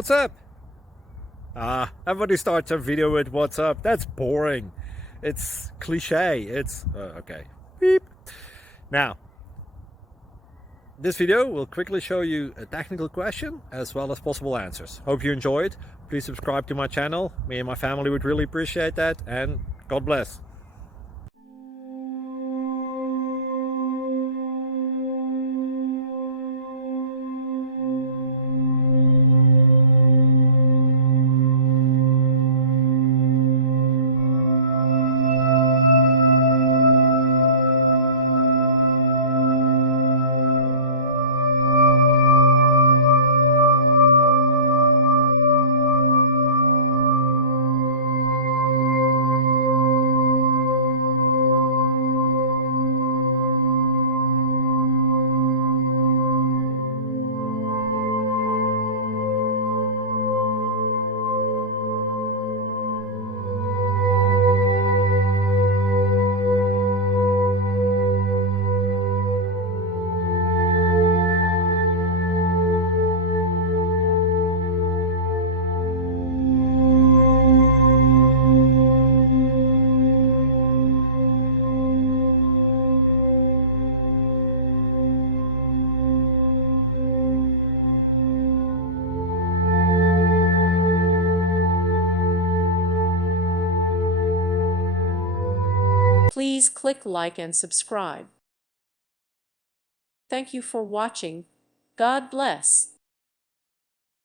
What's up? Everybody starts a video with what's up. That's boring. It's cliche. It's okay. Beep. Now, this video will quickly show you a technical question as well as possible answers. Hope you enjoyed. Please subscribe to my channel. Me and my family would really appreciate that, and God bless. Please click like and subscribe. Thank you for watching. God bless.